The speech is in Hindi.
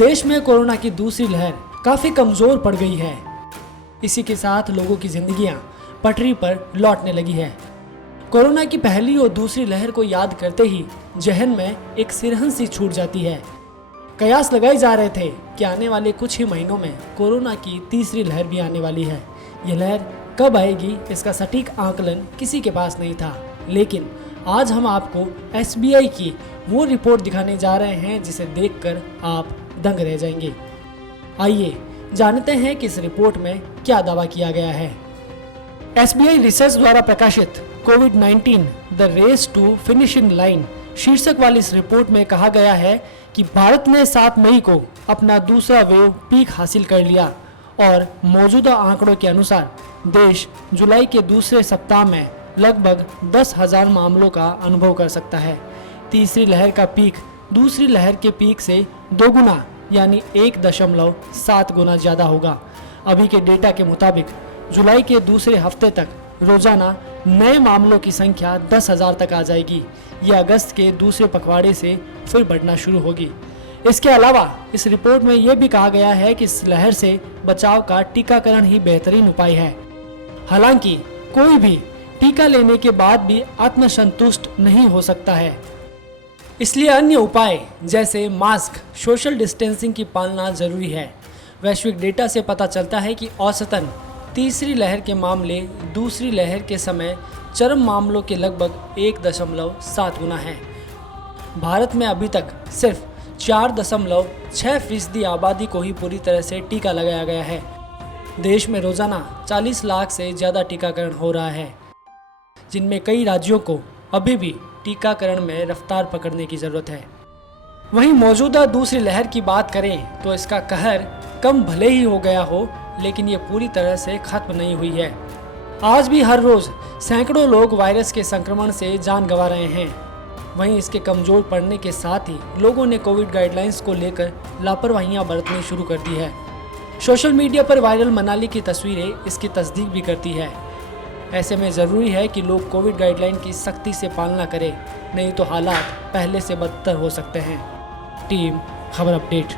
देश में कोरोना की दूसरी लहर काफी कमजोर पड़ गई है। इसी के साथ लोगों की जिंदगियां पटरी पर लौटने लगी है। कोरोना की पहली और दूसरी लहर को याद करते ही जहन में एक सिरहन सी छूट जाती है। कयास लगाए जा रहे थे कि आने वाले कुछ ही महीनों में कोरोना की तीसरी लहर भी आने वाली है। ये लहर कब आएगी इसका सटीक आकलन किसी के पास नहीं था, लेकिन आज हम आपको SBI की वो रिपोर्ट दिखाने जा रहे हैं जिसे देखकर आप दंग रह जाएंगे। आइए जानते हैं कि इस रिपोर्ट में क्या दावा किया गया है। SBI रिसर्च द्वारा प्रकाशित कोविड-19 the race to finishing line शीर्षक वाली इस रिपोर्ट में कहा गया है कि भारत ने 7 मई को अपना दूसरा वेव पीक हासिल कर लिया और मौजूदा आंकड़ों के अनुसार देश जुलाई के दूसरे सप्ताह में लगभग 10,000 मामलों का अनुभव कर सकता है। तीसरी लहर का पीक दूसरी लहर के पीक से 2 गुना यानी 1.7 गुना ज़्यादा होगा। अभी के डेटा के मुताबिक जुलाई के दूसरे हफ्ते तक रोजाना नए मामलों की संख्या 10,000 तक आ जाएगी। यह अगस्त के दूसरे पखवाड़े से फिर बढ़ना शुरू होगी। इसके अलावा इस रिपोर्ट में यह भी कहा गया है कि इस लहर से बचाव का टीकाकरण ही बेहतरीन उपाय है। हालांकि कोई भी टीका लेने के बाद भी आत्मसंतुष्ट नहीं हो सकता है, इसलिए अन्य उपाय जैसे मास्क, सोशल डिस्टेंसिंग की पालना जरूरी है। वैश्विक डेटा से पता चलता है कि औसतन तीसरी लहर के मामले दूसरी लहर के समय चरम मामलों के लगभग 1.7 गुना हैं। भारत में अभी तक सिर्फ 4.6% आबादी को ही पूरी तरह से टीका लगाया गया है। देश में रोजाना 40 लाख से ज़्यादा टीकाकरण हो रहा है, जिनमें कई राज्यों को अभी भी टीकाकरण में रफ्तार पकड़ने की ज़रूरत है। वहीं मौजूदा दूसरी लहर की बात करें तो इसका कहर कम भले ही हो गया हो, लेकिन ये पूरी तरह से खत्म नहीं हुई है। आज भी हर रोज़ सैकड़ों लोग वायरस के संक्रमण से जान गंवा रहे हैं। वहीं इसके कमज़ोर पड़ने के साथ ही लोगों ने कोविड गाइडलाइंस को लेकर लापरवाहियां बरतनी शुरू कर दी है। सोशल मीडिया पर वायरल मनाली की तस्वीरें इसकी तस्दीक भी करती है। ऐसे में ज़रूरी है कि लोग कोविड गाइडलाइन की सख्ती से पालना करें, नहीं तो हालात पहले से बदतर हो सकते हैं। टीम खबर अपडेट।